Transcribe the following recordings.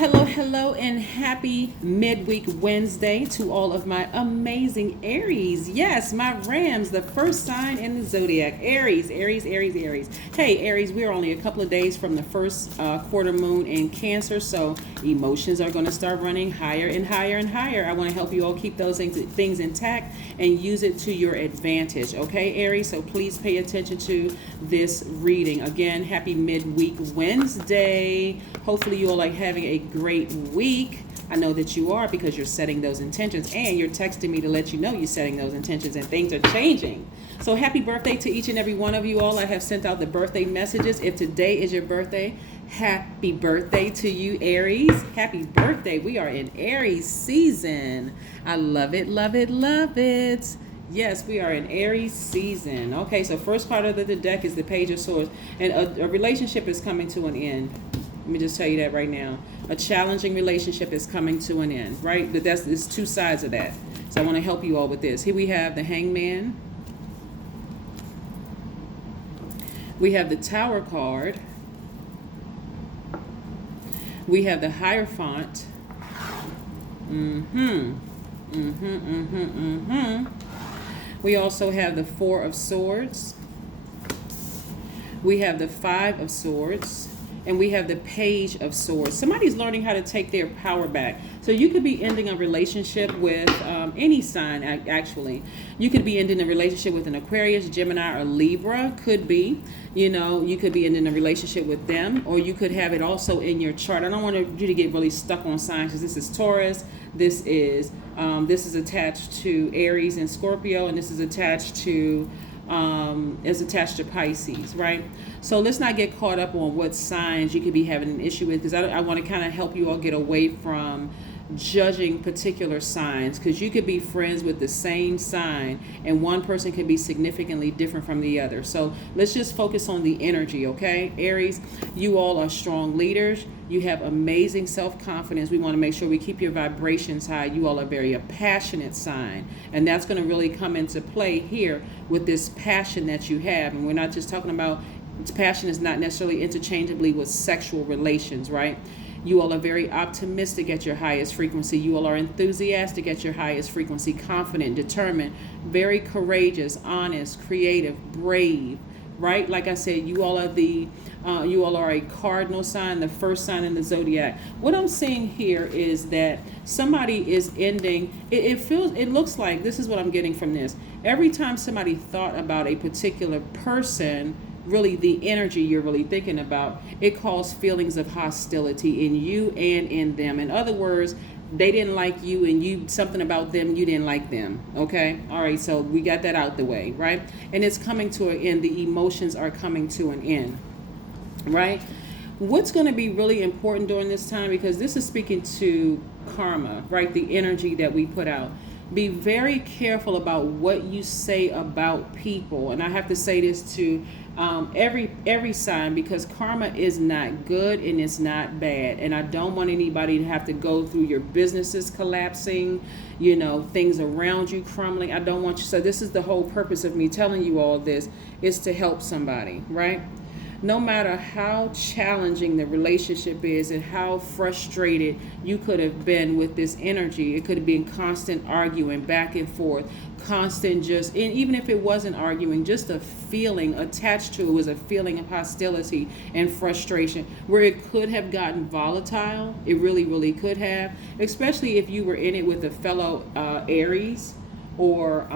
Hello, and happy midweek Wednesday to all of my amazing Aries. Yes, my Rams, the first sign in the Zodiac. Aries. Hey, Aries, we're only a couple of days from the first quarter moon in Cancer, so emotions are going to start running higher and higher and higher. I want to help you all keep those things intact and use it to your advantage, okay, Aries? So please pay attention to this reading. Again, happy midweek Wednesday. Hopefully you all are having a great week. I know that you are, because you're setting those intentions and you're texting me to let you know you're setting those intentions and things are changing. So happy birthday to each and every one of you all. I have sent out the birthday messages. If today is your birthday, happy birthday to you, Aries. Happy birthday. We are in Aries season. I love it, love it, love it. Yes, we are in Aries season. Okay, so first part of the deck is the Page of Swords. And a relationship is coming to an end. Let me just tell you that right now. A challenging relationship is coming to an end, right? But there's two sides of that. So I want to help you all with this. Here we have the Hangman. We have the Tower card. We have the Hierophant. We also have the Four of Swords. We have the Five of Swords. And we have the Page of Swords. Somebody's learning how to take their power back. So you could be ending a relationship with any sign, actually. You could be ending a relationship with an Aquarius, Gemini, or Libra. Could be. You could be ending a relationship with them. Or you could have it also in your chart. I don't want you to get really stuck on signs, because this is Taurus. This is attached to Aries and Scorpio. And this is attached to Pisces, right? So let's not get caught up on what signs you could be having an issue with, because I want to kind of help you all get away from judging particular signs, because you could be friends with the same sign and one person could be significantly different from the other. So let's just focus on the energy, okay? Aries, you all are strong leaders. You have amazing self-confidence. We want to make sure we keep your vibrations high. You all are very a passionate sign, and that's going to really come into play here with this passion that you have. And we're not just talking about, passion is not necessarily interchangeably with sexual relations, right? You all are very optimistic at your highest frequency. You all are enthusiastic at your highest frequency, confident, determined, very courageous, honest, creative, brave, right? Like I said, you all are a cardinal sign, the first sign in the Zodiac. What I'm seeing here is that somebody is ending, it looks like, this is what I'm getting from this. Every time somebody thought about a particular person, really the energy you're really thinking about, it caused feelings of hostility in you and in them. In other words, they didn't like you, and something about them, you didn't like them. Okay, all right, so we got that out the way, right? And it's coming to an end. The emotions are coming to an end, right? What's going to be really important during this time, because this is speaking to karma, right? The energy that we put out. Be very careful about what you say about people. And I have to say this to every sign, because karma is not good and it's not bad. And I don't want anybody to have to go through your businesses collapsing, things around you crumbling. I don't want you. So this is the whole purpose of me telling you all this, is to help somebody, right? No matter how challenging the relationship is and how frustrated you could have been with this energy, it could have been constant arguing back and forth, constant and even if it wasn't arguing, just a feeling attached to it was a feeling of hostility and frustration, where it could have gotten volatile. It really, really could have, especially if you were in it with a fellow Aries or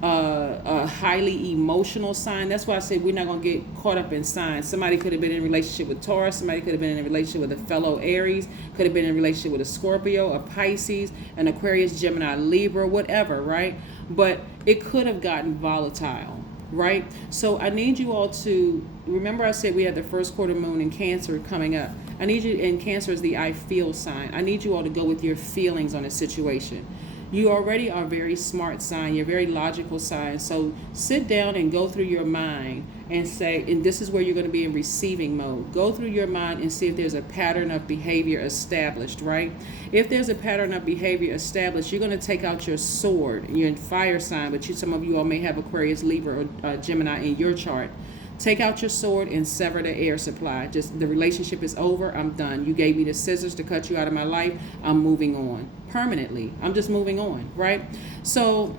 a highly emotional sign. That's why I said we're not going to get caught up in signs. Somebody could have been in a relationship with Taurus. Somebody could have been in a relationship with a fellow Aries. Could have been in a relationship with a Scorpio, a Pisces, an Aquarius, Gemini, Libra, whatever, right? But it could have gotten volatile, right? So I need you all to remember, I said we had the first quarter moon in Cancer coming up. I need you, and Cancer is the I feel sign. I need you all to go with your feelings on a situation. You already are a very smart sign. You're a very logical sign. So sit down and go through your mind and say, and this is where you're going to be in receiving mode. Go through your mind and see if there's a pattern of behavior established, right? If there's a pattern of behavior established, you're going to take out your sword. You're in fire sign, but some of you all may have Aquarius, Libra, or Gemini in your chart. Take out your sword and sever the air supply. Just, the relationship is over. I'm done. You gave me the scissors to cut you out of my life. I'm moving on permanently. I'm just moving on, right? So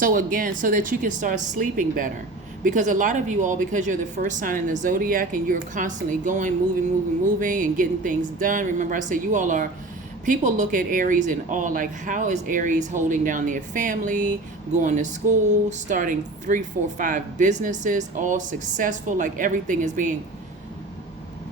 again, so that you can start sleeping better. Because a lot of you all, because you're the first sign in the zodiac and you're constantly going, moving, and getting things done. Remember, I said you all are, people look at Aries and all like, how is Aries holding down their family, going to school, starting 3, 4, 5 businesses, all successful, like everything is being,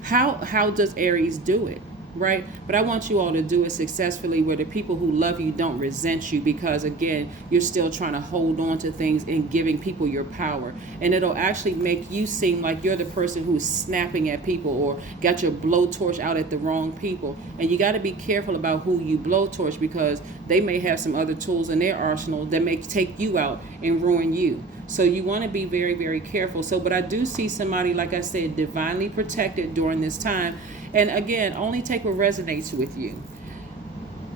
how does Aries do it? Right? But I want you all to do it successfully where the people who love you don't resent you, because again, you're still trying to hold on to things and giving people your power. And it'll actually make you seem like you're the person who's snapping at people or got your blowtorch out at the wrong people. And you got to be careful about who you blowtorch, because they may have some other tools in their arsenal that may take you out and ruin you. So you want to be very, very careful. So, but I do see somebody, like I said, divinely protected during this time. And again, only take what resonates with you.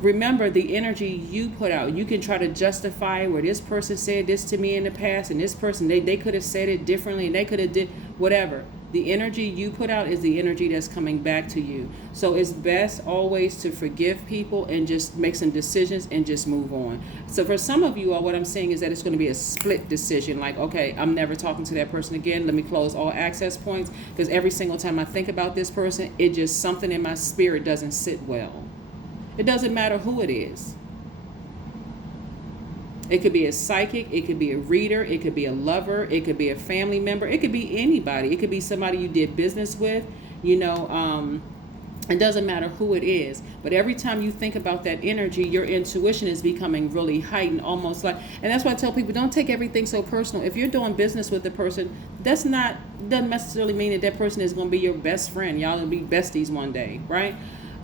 Remember the energy you put out. You can try to justify where this person said this to me in the past, and this person, they could have said it differently, and they could have did whatever. The energy you put out is the energy that's coming back to you. So it's best always to forgive people and just make some decisions and just move on. So for some of you all, what I'm saying is that it's going to be a split decision. Like, okay, I'm never talking to that person again. Let me close all access points, because every single time I think about this person, it just, something in my spirit doesn't sit well. It doesn't matter who it is. It could be a psychic, it could be a reader, it could be a lover, it could be a family member, it could be anybody. It could be somebody you did business with, it doesn't matter who it is. But every time you think about that energy, your intuition is becoming really heightened, almost like, and that's why I tell people, don't take everything so personal. If you're doing business with the person, doesn't necessarily mean that person is going to be your best friend. Y'all will be besties one day, right?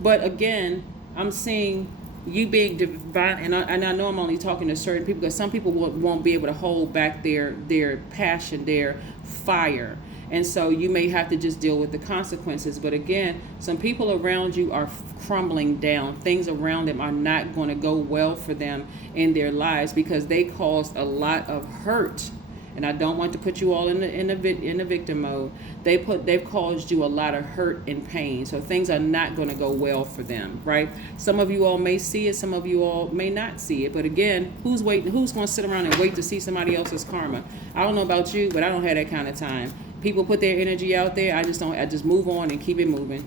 But again, I'm seeing you being divine, and I know I'm only talking to certain people, because some people won't be able to hold back their passion, their fire, and so you may have to just deal with the consequences. But again, some people around you are crumbling down. Things around them are not going to go well for them in their lives, because they caused a lot of hurt. And I don't want to put you all in the victim mode. They've caused you a lot of hurt and pain. So things are not going to go well for them, right? Some of you all may see it, some of you all may not see it. But again, who's going to sit around and wait to see somebody else's karma? I don't know about you, but I don't have that kind of time. People put their energy out there. I just move on and keep it moving.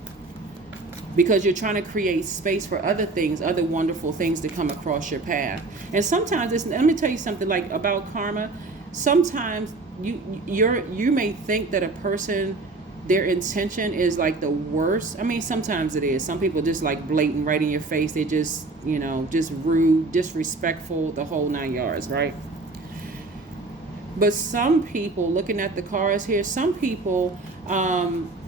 Because you're trying to create space for other things, other wonderful things to come across your path. And sometimes let me tell you something like about karma. Sometimes you may think that a person, their intention is like the worst. I mean, sometimes it is. Some people just like blatant right in your face. They just, just rude, disrespectful, the whole 9 yards, right? But some people, looking at the cards here, some people,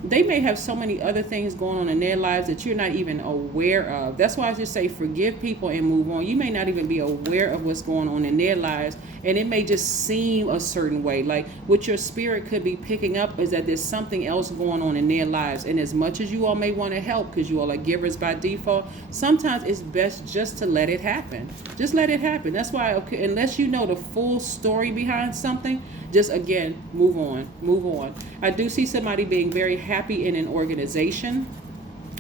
they may have so many other things going on in their lives that you're not even aware of. That's why I just say forgive people and move on. You may not even be aware of what's going on in their lives, and it may just seem a certain way. Like what your spirit could be picking up is that there's something else going on in their lives. And as much as you all may want to help, because you all are givers by default, sometimes it's best just to let it happen. Just let it happen. That's why, okay, unless you know the full story behind something, just again, move on. I do see somebody being very happy in an organization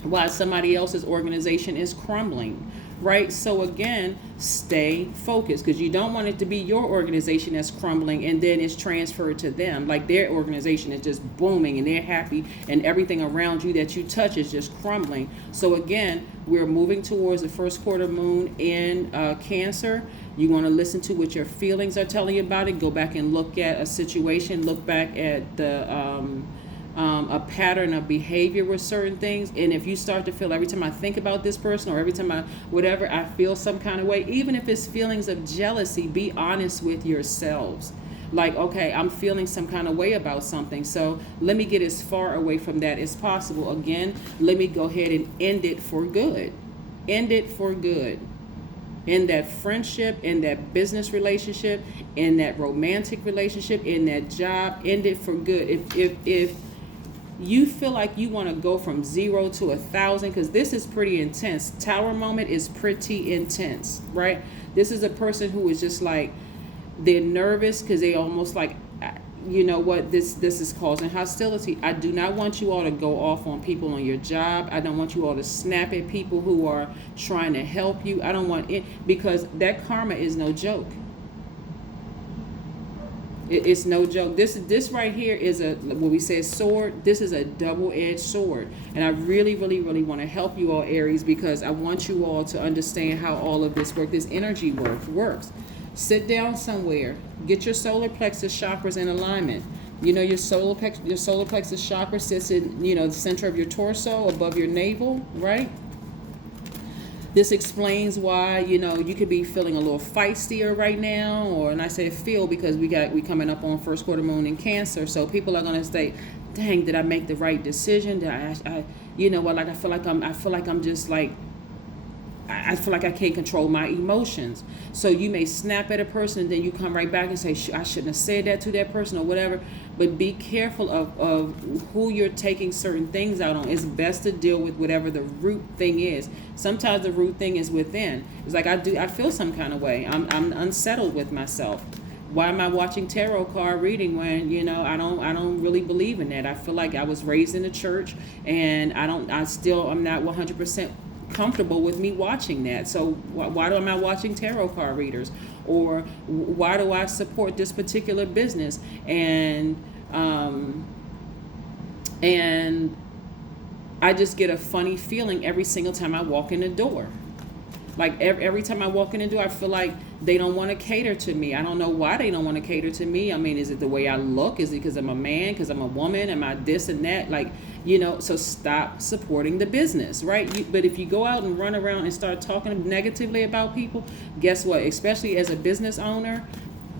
while somebody else's organization is crumbling, right? So again, stay focused, because you don't want it to be your organization that's crumbling and then it's transferred to them. Like their organization is just booming and they're happy and everything around you that you touch is just crumbling. So again, we're moving towards the first quarter moon in Cancer. You want to listen to what your feelings are telling you about it. Go back and look at a situation. Look back at a pattern of behavior with certain things. And if you start to feel every time I think about this person or every time I feel some kind of way, even if it's feelings of jealousy, be honest with yourselves. Like, okay, I'm feeling some kind of way about something. So let me get as far away from that as possible. Again, let me go ahead and end it for good. End it for good. In that friendship, in that business relationship, in that romantic relationship, in that job, end it for good. If you feel like you want to go from 0 to 1,000, because this is pretty intense. Tower moment is pretty intense, right? This is a person who is just like, they're nervous because they almost like, you know what, this is causing hostility. I do not want you all to go off on people on your job. I don't want you all to snap at people who are trying to help you. I don't want it, because that karma is no joke. It's no joke. This right here is what we say sword. This is a double-edged sword, and I really, really, really want to help you all, Aries, because I want you all to understand how all of this works. This energy works. Sit down somewhere. Get your solar plexus chakras in alignment. You know, your solar plexus chakra sits in, you know, the center of your torso, above your navel, right? This explains why, you know, you could be feeling a little feistier right now, and I say feel because we coming up on first quarter moon in Cancer, so people are gonna say, "Dang, did I make the right decision? Did I you know what? Like I feel like I'm just like, I feel like I can't control my emotions." So you may snap at a person, and then you come right back and say, "I shouldn't have said that to that person," or whatever. But be careful of who you're taking certain things out on. It's best to deal with whatever the root thing is. Sometimes the root thing is within. It's like I feel some kind of way. I'm unsettled with myself. Why am I watching tarot card reading when, you know, I don't really believe in that? I feel like I was raised in the church, and I'm not 100% comfortable with me watching that. So why am I watching tarot card readers? Or why do I support this particular business? And I just get a funny feeling every single time I walk in the door. Like every time I walk in the door, I feel like they don't want to cater to me. I don't know why they don't want to cater to me. I mean, is it the way I look? Is it because I'm a man? Because I'm a woman? Am I this and that? Like, you know, so stop supporting the business, right? But if you go out and run around and start talking negatively about people, guess what? Especially as a business owner,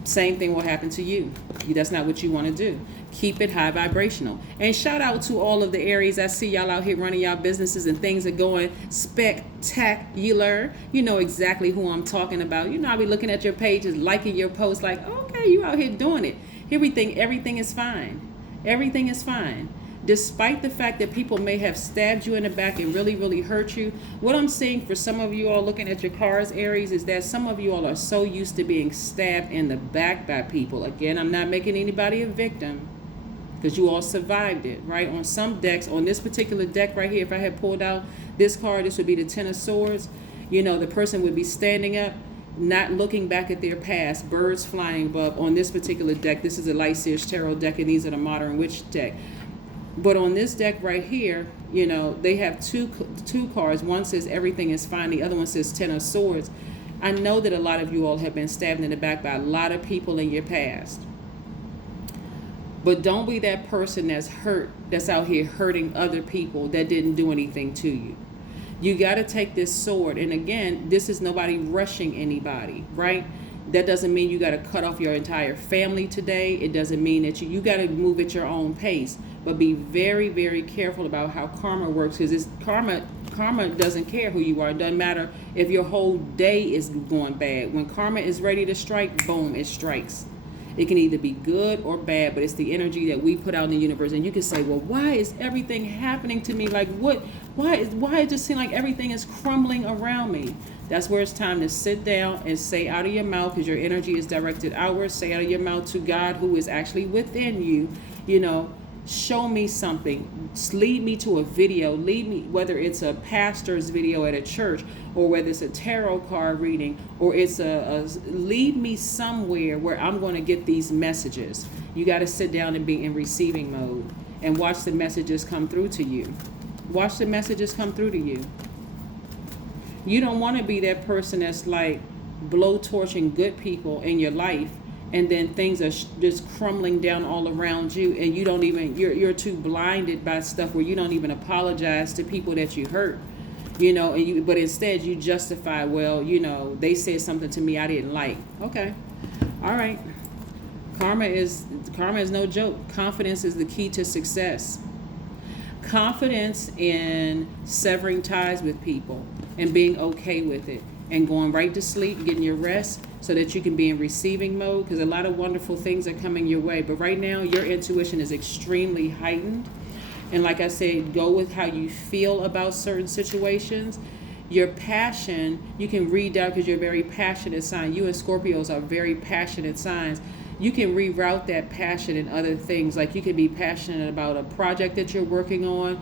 same thing will happen to you. That's not what you want to do. Keep it high vibrational. And shout out to all of the Aries. I see y'all out here running y'all businesses and things are going spectacular. You know exactly who I'm talking about. You know, I'll be looking at your pages, liking your posts, like, okay, you out here doing it. Everything is fine. Everything is fine. Despite the fact that people may have stabbed you in the back and really, really hurt you, what I'm seeing for some of you all looking at your cards, Aries, is that some of you all are so used to being stabbed in the back by people. Again, I'm not making anybody a victim, because you all survived it, right? On some decks, on this particular deck right here, if I had pulled out this card, this would be the Ten of Swords. You know, the person would be standing up, not looking back at their past, birds flying above. On this particular deck, this is a Light Seers Tarot deck, and these are the Modern Witch deck. But on this deck right here, you know, they have two cards. One says everything is fine. The other one says Ten of Swords. I know that a lot of you all have been stabbed in the back by a lot of people in your past. But don't be that person that's hurt, that's out here hurting other people that didn't do anything to you. You got to take this sword. And again, this is nobody rushing anybody, right? That doesn't mean you got to cut off your entire family today. It doesn't mean that you got to move at your own pace. But be very, very careful about how karma works, because karma doesn't care who you are. It doesn't matter if your whole day is going bad. When karma is ready to strike, boom, it strikes. It can either be good or bad, but it's the energy that we put out in the universe. And you can say, well, why is everything happening to me? Like, what? Why it just seems like everything is crumbling around me? That's where it's time to sit down and say out of your mouth, because your energy is directed outward. Say out of your mouth to God, who is actually within you, you know, show me something. Lead me to a video. Lead me, whether it's a pastor's video at a church, or whether it's a tarot card reading, or it's lead me somewhere where I'm going to get these messages. You got to sit down and be in receiving mode and watch the messages come through to you. Watch the messages come through to you. You don't want to be that person that's like blowtorching good people in your life, and then things are just crumbling down all around you, and you don't even, you're too blinded by stuff where you don't even apologize to people that you hurt, you know, but instead you justify, well, you know, they said something to me I didn't like. Okay, all right. Karma is no joke. Confidence is the key to success. Confidence in severing ties with people and being okay with it, and going right to sleep, getting your rest so that you can be in receiving mode, because a lot of wonderful things are coming your way. But right now, your intuition is extremely heightened. And like I said, go with how you feel about certain situations. Your passion, you can read out, because you're a very passionate sign. You and Scorpios are very passionate signs. you can reroute that passion in other things. Like you can be passionate about a project that you're working on.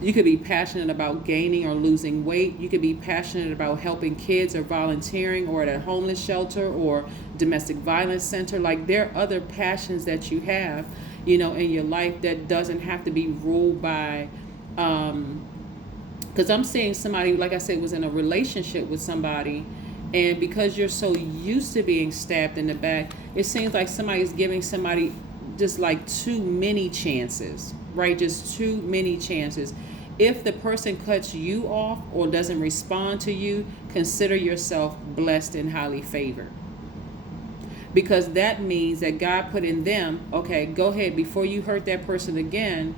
You could be passionate about gaining or losing weight. You could be passionate about helping kids or volunteering or at a homeless shelter or domestic violence center. Like there are other passions that you have, you know, in your life that doesn't have to be ruled by, because I'm seeing somebody, like I said, was in a relationship with somebody, and because you're so used to being stabbed in the back, it seems like somebody's giving somebody just like too many chances, right? Just too many chances. If the person cuts you off or doesn't respond to you, consider yourself blessed and highly favored. Because that means that God put in them, okay, go ahead, before you hurt that person again,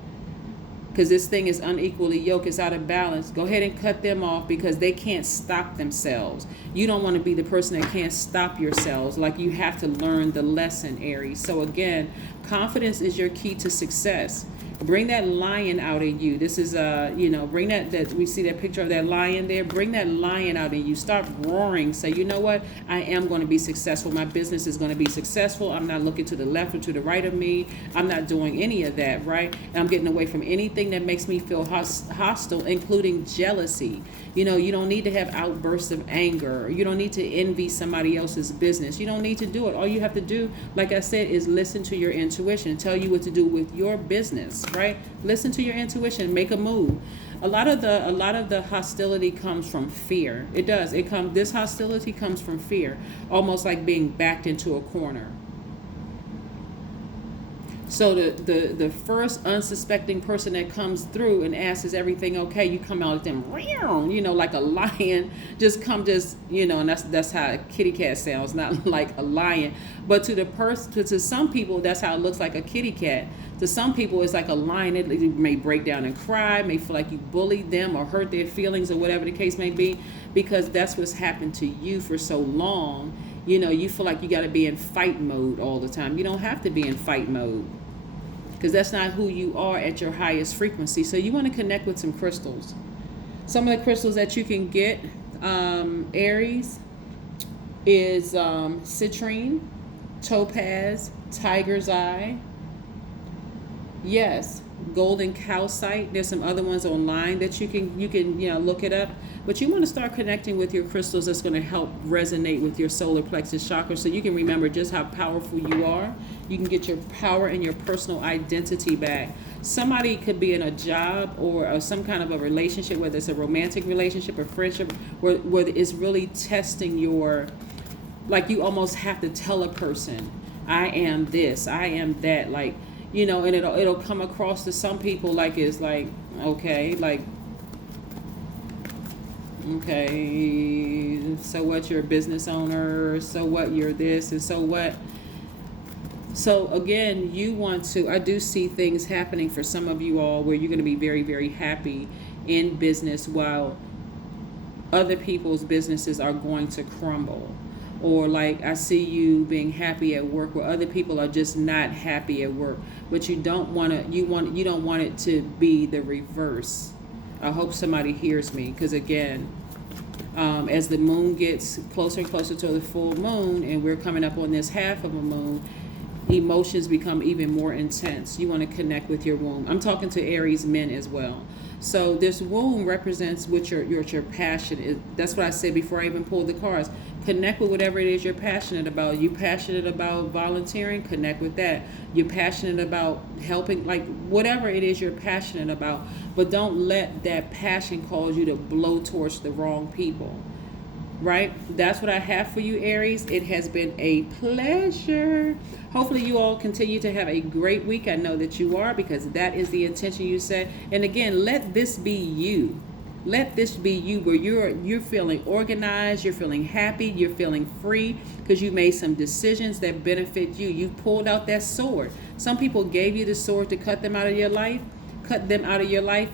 because this thing is unequally yoked, it's out of balance, go ahead and cut them off because they can't stop themselves. You don't want to be the person that can't stop yourselves. Like you have to learn the lesson, Aries. So again, confidence is your key to success. Bring that lion out in you. This is bring that we see that picture of that lion there. Bring that lion out in you. Start roaring. Say, you know what? I am going to be successful. My business is going to be successful. I'm not looking to the left or to the right of me. I'm not doing any of that, right? And I'm getting away from anything that makes me feel hostile, including jealousy. You know, you don't need to have outbursts of anger. You don't need to envy somebody else's business. You don't need to do it. All you have to do, like I said, is listen to your intuition. Tell you what to do with your business, right? Listen to your intuition. Make a move. A lot of the hostility comes from fear. It does. This hostility comes from fear, almost like being backed into a corner. So the first unsuspecting person that comes through and asks, is everything okay? You come out at them, you know, like a lion, and that's how a kitty cat sounds, not like a lion. But to some people, that's how it looks, like a kitty cat. To some people, it's like a lion. It may break down and cry, may feel like you bullied them or hurt their feelings or whatever the case may be, because that's what's happened to you for so long. You know, you feel like you got to be in fight mode all the time. You don't have to be in fight mode, because that's not who you are at your highest frequency. So you want to connect with some crystals. Some of the crystals that you can get, Aries, is citrine, topaz, tiger's eye. Yes, golden calcite. There's some other ones online that you can look it up. But you want to start connecting with your crystals that's going to help resonate with your solar plexus chakra, so you can remember just how powerful you are. You can get your power and your personal identity back. Somebody could be in a job or some kind of a relationship, whether it's a romantic relationship or friendship, where it's really testing like you almost have to tell a person, I am this, I am that, like, you know, and it'll come across to some people like it's like, okay, so what, you're a business owner, so what, you're this, and so what. So again, I do see things happening for some of you all where you're going to be very, very happy in business while other people's businesses are going to crumble. Or like I see you being happy at work where other people are just not happy at work. But you don't want it to be the reverse. I hope somebody hears me, because again, as the moon gets closer and closer to the full moon, and we're coming up on this half of a moon, emotions become even more intense. You want to connect with your womb. I'm talking to Aries men as well. So this womb represents what your passion is. That's what I said before I even pulled the cards. Connect with whatever it is you're passionate about. You passionate about volunteering? Connect with that. You're passionate about helping, like whatever it is you're passionate about. But don't let that passion cause you to blow towards the wrong people. Right? That's what I have for you, Aries. It has been a pleasure. Hopefully you all continue to have a great week. I know that you are, because that is the intention you set. And again, let this be you. Let this be you, where you're feeling organized, you're feeling happy, you're feeling free, because you made some decisions that benefit you. You pulled out that sword. Some people gave you the sword to cut them out of your life.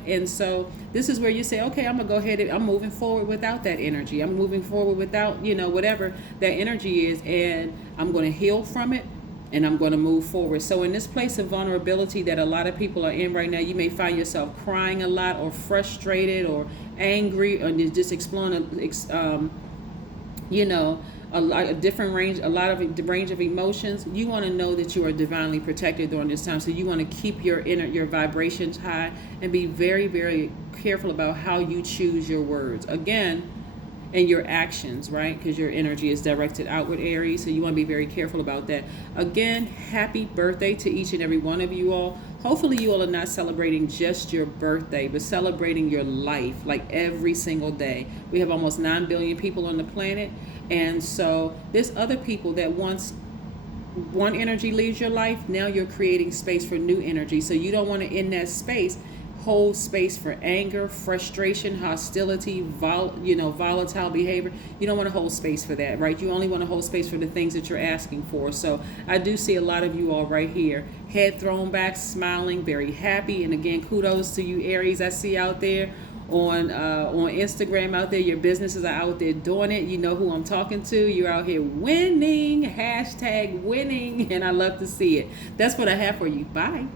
And so this is where you say, okay, I'm gonna go ahead and I'm moving forward without that energy. I'm moving forward without, whatever that energy is, and I'm going to heal from it, and I'm going to move forward. So in this place of vulnerability that a lot of people are in right now, you may find yourself crying a lot, or frustrated, or angry, or just exploring a different range, a lot of the range of emotions, you want to know that you are divinely protected during this time. So you want to keep your vibrations high and be very, very careful about how you choose your words. Again, and your actions, right? Because your energy is directed outward, Aries. So you want to be very careful about that. Again, happy birthday to each and every one of you all. Hopefully you all are not celebrating just your birthday, but celebrating your life, like every single day. We have almost 9 billion people on the planet. And so there's other people that once one energy leaves your life, now you're creating space for new energy. So you don't want to, in that space, hold space for anger, frustration, hostility, volatile behavior. You don't want to hold space for that, right? You only want to hold space for the things that you're asking for. So I do see a lot of you all right here, head thrown back, smiling, very happy. And again, kudos to you, Aries. I see out there on Instagram out there, your businesses are out there doing it. You know who I'm talking to. You're out here winning, hashtag winning, and I love to see it. That's what I have for you. Bye.